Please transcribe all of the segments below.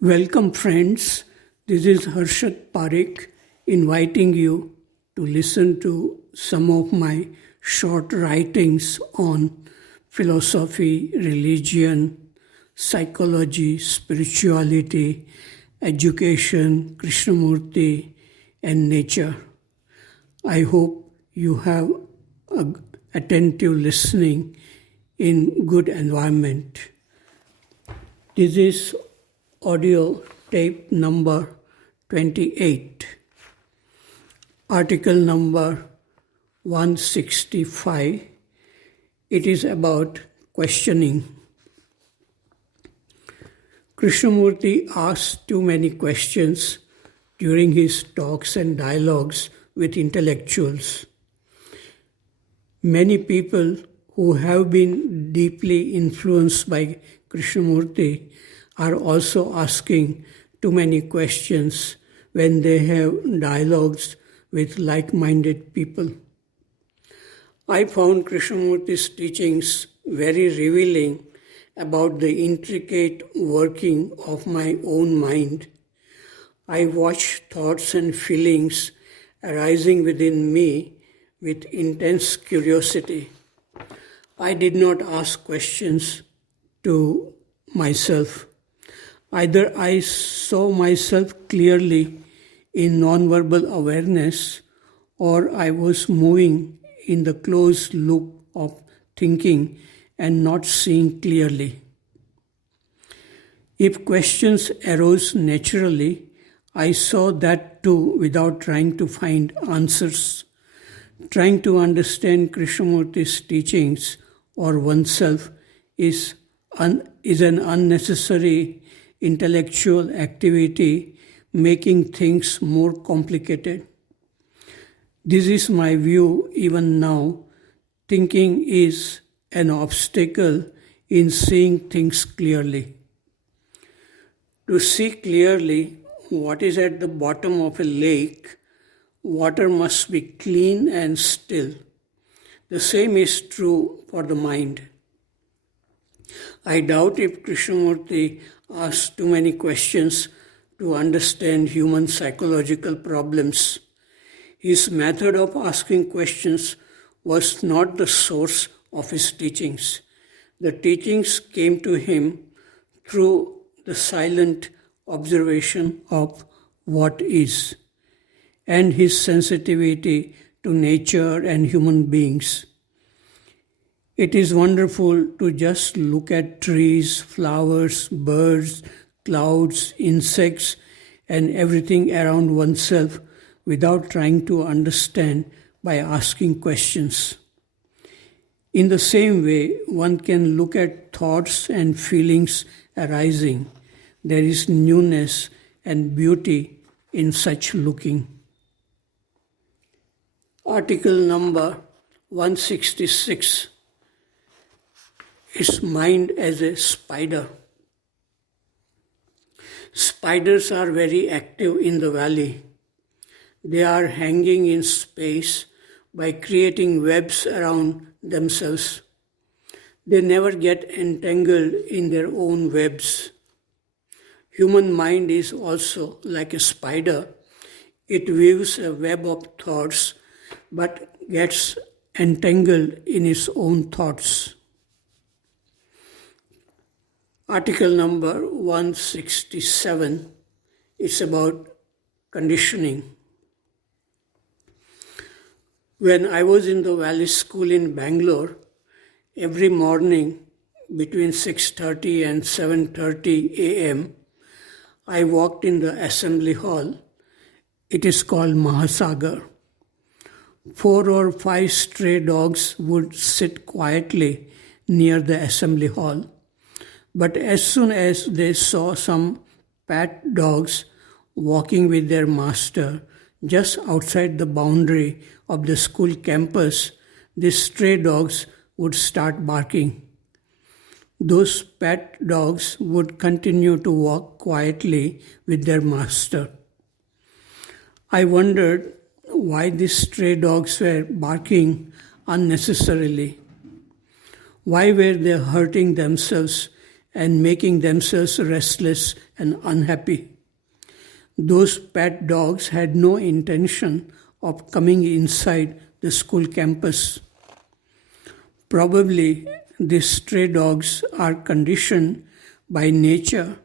Welcome, friends. This is Harshad Parekh inviting you to listen to some of my short writings on philosophy, religion, psychology, spirituality, education, Krishnamurti, and nature. I hope you have attentive listening in good environment. This is audio tape number 28, article number 165. It is about questioning. Krishnamurti asked too many questions during his talks and dialogues with intellectuals. Many people who have been deeply influenced by Krishnamurti are also asking too many questions when they have dialogues with like-minded people. I found Krishnamurti's teachings very revealing about the intricate working of my own mind. I watched thoughts and feelings arising within me with intense curiosity. I did not ask questions to myself. Either I saw myself clearly in nonverbal awareness, or I was moving in the closed loop of thinking and not seeing clearly. If questions arose naturally, I saw that too without trying to find answers. Trying to understand Krishnamurti's teachings or oneself is an unnecessary intellectual activity, making things more complicated. This is my view even now. Thinking is an obstacle in seeing things clearly. To see clearly what is at the bottom of a lake, water must be clean and still. The same is true for the mind. I doubt if Krishnamurti asked too many questions to understand human psychological problems. His method of asking questions was not the source of his teachings. The teachings came to him through the silent observation of what is, and his sensitivity to nature and human beings. It is wonderful to just look at trees, flowers, birds, clouds, insects, and everything around oneself without trying to understand by asking questions. In the same way, one can look at thoughts and feelings arising. There is newness and beauty in such looking. Article number 166. Its mind as a spider. Spiders are very active in the valley. They are hanging in space by creating webs around themselves. They never get entangled in their own webs. Human mind is also like a spider. It weaves a web of thoughts but gets entangled in its own thoughts. Article number 167 is about conditioning. When I was in the Valley School in Bangalore, every morning between 6:30 and 7:30 a.m., I walked in the assembly hall. It is called Mahasagar. 4 or 5 stray dogs would sit quietly near the assembly hall. But as soon as they saw some pet dogs walking with their master just outside the boundary of the school campus, these stray dogs would start barking. Those pet dogs would continue to walk quietly with their master. I wondered why these stray dogs were barking unnecessarily. Why were they hurting themselves and making themselves restless and unhappy. Those pet dogs had no intention of coming inside the school campus. Probably these stray dogs are conditioned by nature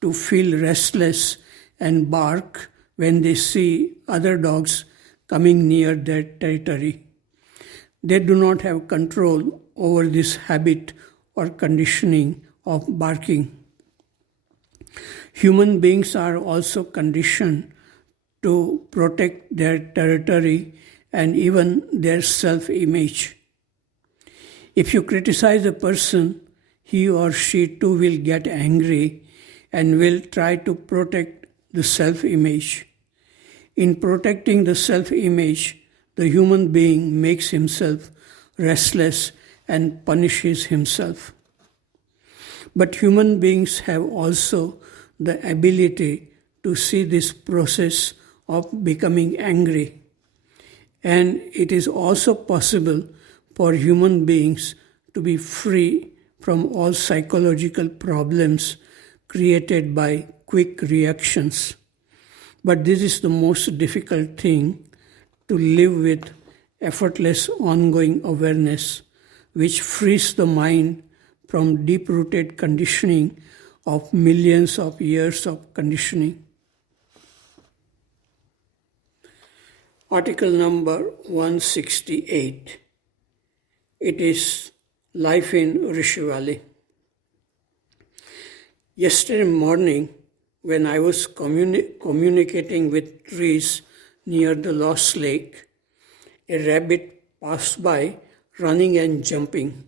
to feel restless and bark when they see other dogs coming near their territory. They do not have control over this habit or conditioning of barking. Human beings are also conditioned to protect their territory and even their self-image. If you criticize a person, he or she too will get angry and will try to protect the self-image. In protecting the self-image, the human being makes himself restless and punishes himself. But human beings have also the ability to see this process of becoming angry. And it is also possible for human beings to be free from all psychological problems created by quick reactions. But this is the most difficult thing, to live with effortless ongoing awareness, which frees the mind from deep-rooted conditioning of millions of years of conditioning. Article number 168. It is life in Rishi Valley. Yesterday morning, when I was communicating with trees near the Lost Lake, a rabbit passed by, running and jumping.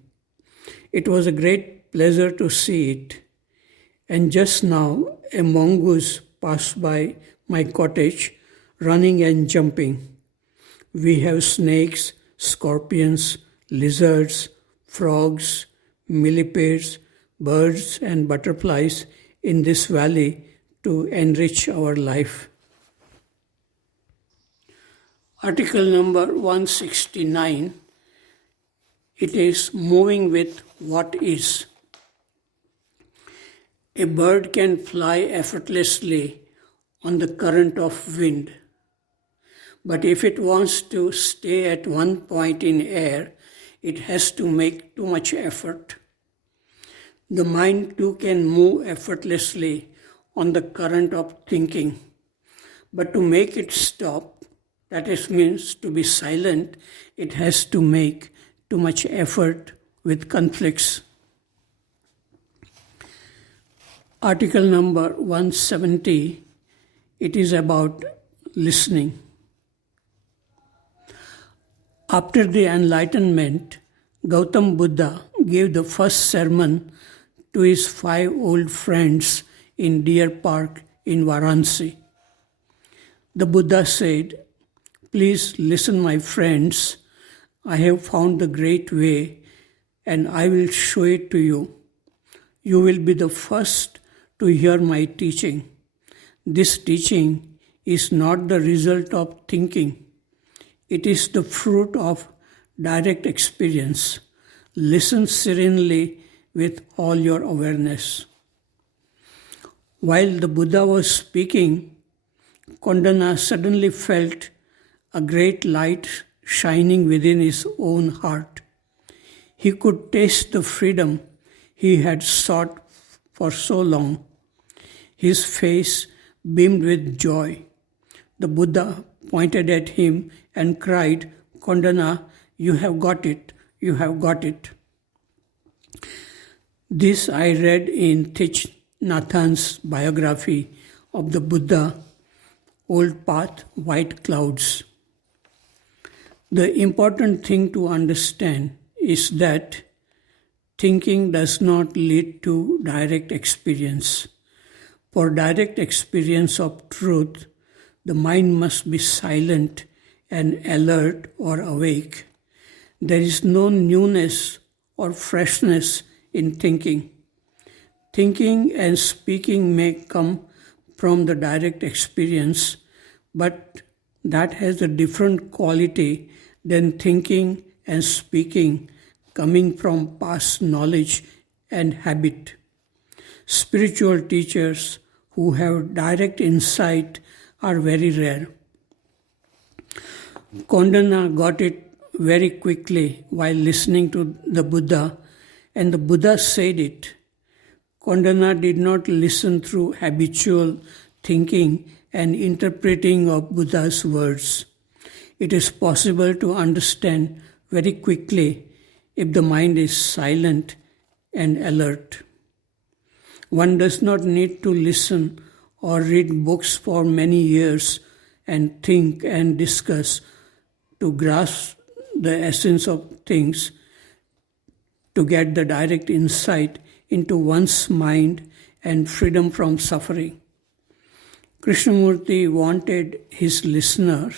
It was a great pleasure to see it. And just now, a mongoose passed by my cottage, running and jumping. We have snakes, scorpions, lizards, frogs, millipedes, birds and butterflies in this valley to enrich our life. Article number 169. It is moving with what is. A bird can fly effortlessly on the current of wind. But if it wants to stay at one point in air, it has to make too much effort. The mind too can move effortlessly on the current of thinking. But to make it stop, that is, means to be silent, it has to make too much effort with conflicts. Article number 170, it is about listening. After the Enlightenment, Gautam Buddha gave the first sermon to his 5 old friends in Deer Park in Varanasi. The Buddha said, "Please listen, my friends. I have found the great way and I will show it to you. You will be the first to hear my teaching. This teaching is not the result of thinking. It is the fruit of direct experience. Listen serenely with all your awareness." While the Buddha was speaking, Kondana suddenly felt a great light shining within his own heart. He could taste the freedom he had sought for so long. His face beamed with joy. The Buddha pointed at him and cried, "Kondana, you have got it, you have got it." This I read in Thich Nathan's biography of the Buddha, Old Path, White Clouds. The important thing to understand is that thinking does not lead to direct experience. For direct experience of truth, the mind must be silent and alert or awake. There is no newness or freshness in thinking. Thinking and speaking may come from the direct experience, but that has a different quality than thinking and speaking coming from past knowledge and habit. Spiritual teachers who have direct insight are very rare. Kondana got it very quickly while listening to the Buddha, and the Buddha said it. Kondana did not listen through habitual thinking and interpreting of Buddha's words. It is possible to understand very quickly if the mind is silent and alert. One does not need to listen or read books for many years and think and discuss to grasp the essence of things, to get the direct insight into one's mind and freedom from suffering. Krishnamurti wanted his listener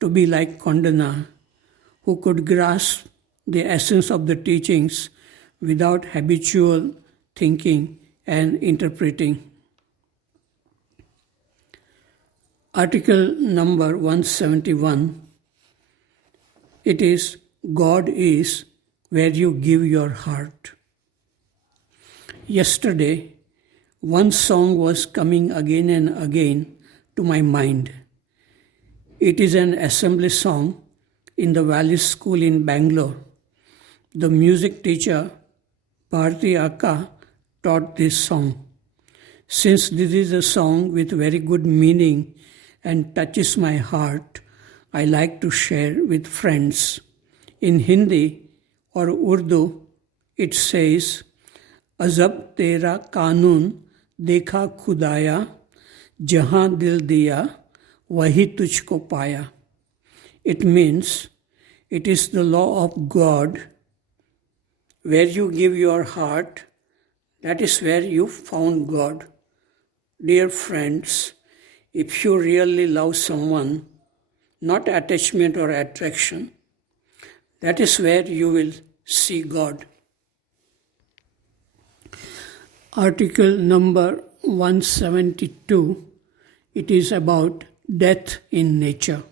to be like Kondana, who could grasp the essence of the teachings without habitual thinking and interpreting. Article number 171. It is God is where you give your heart. Yesterday, one song was coming again and again to my mind. It is an assembly song in the Valley School in Bangalore. The music teacher, Bharti Akka, taught this song. Since this is a song with very good meaning and touches my heart, I like to share with friends. In Hindi or Urdu, it says, Azab tera कानून देखा खुदाया जहाँ दिल दिया वही तुझको पाया. It means it is the law of God. Where you give your heart, that is where you found God. Dear friends, if you really love someone, not attachment or attraction, that is where you will see God. Article number 172, it is about death in nature.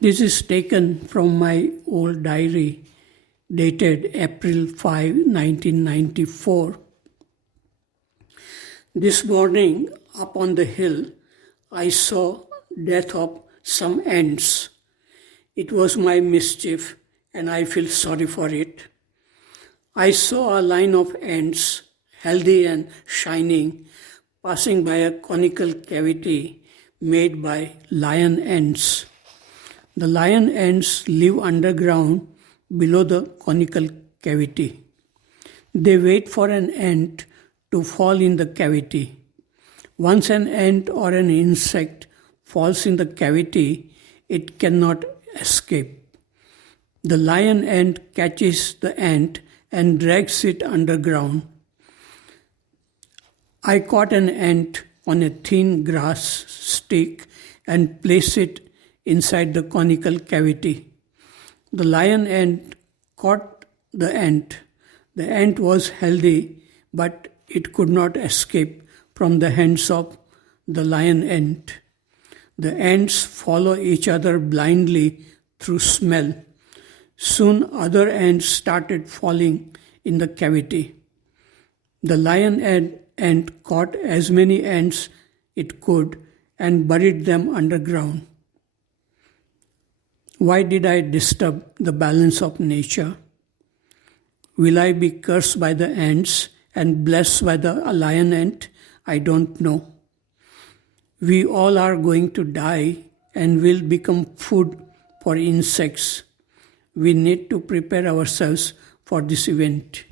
This is taken from my old diary dated April 5, 1994. This morning, up on the hill, I saw death of some ants. It was my mischief, and I feel sorry for it. I saw a line of ants, healthy and shining, passing by a conical cavity made by lion ants. The lion ants live underground below the conical cavity. They wait for an ant to fall in the cavity. Once an ant or an insect falls in the cavity, it cannot escape. The lion ant catches the ant and drags it underground. I caught an ant on a thin grass stick and placed it inside the conical cavity. The lion ant caught the ant. The ant was healthy, but it could not escape from the hands of the lion ant. The ants follow each other blindly through smell. Soon other ants started falling in the cavity. The lion ant caught as many ants it could and buried them underground. Why did I disturb the balance of nature? Will I be cursed by the ants and blessed by the lion ant? I don't know. We all are going to die and will become food for insects. We need to prepare ourselves for this event.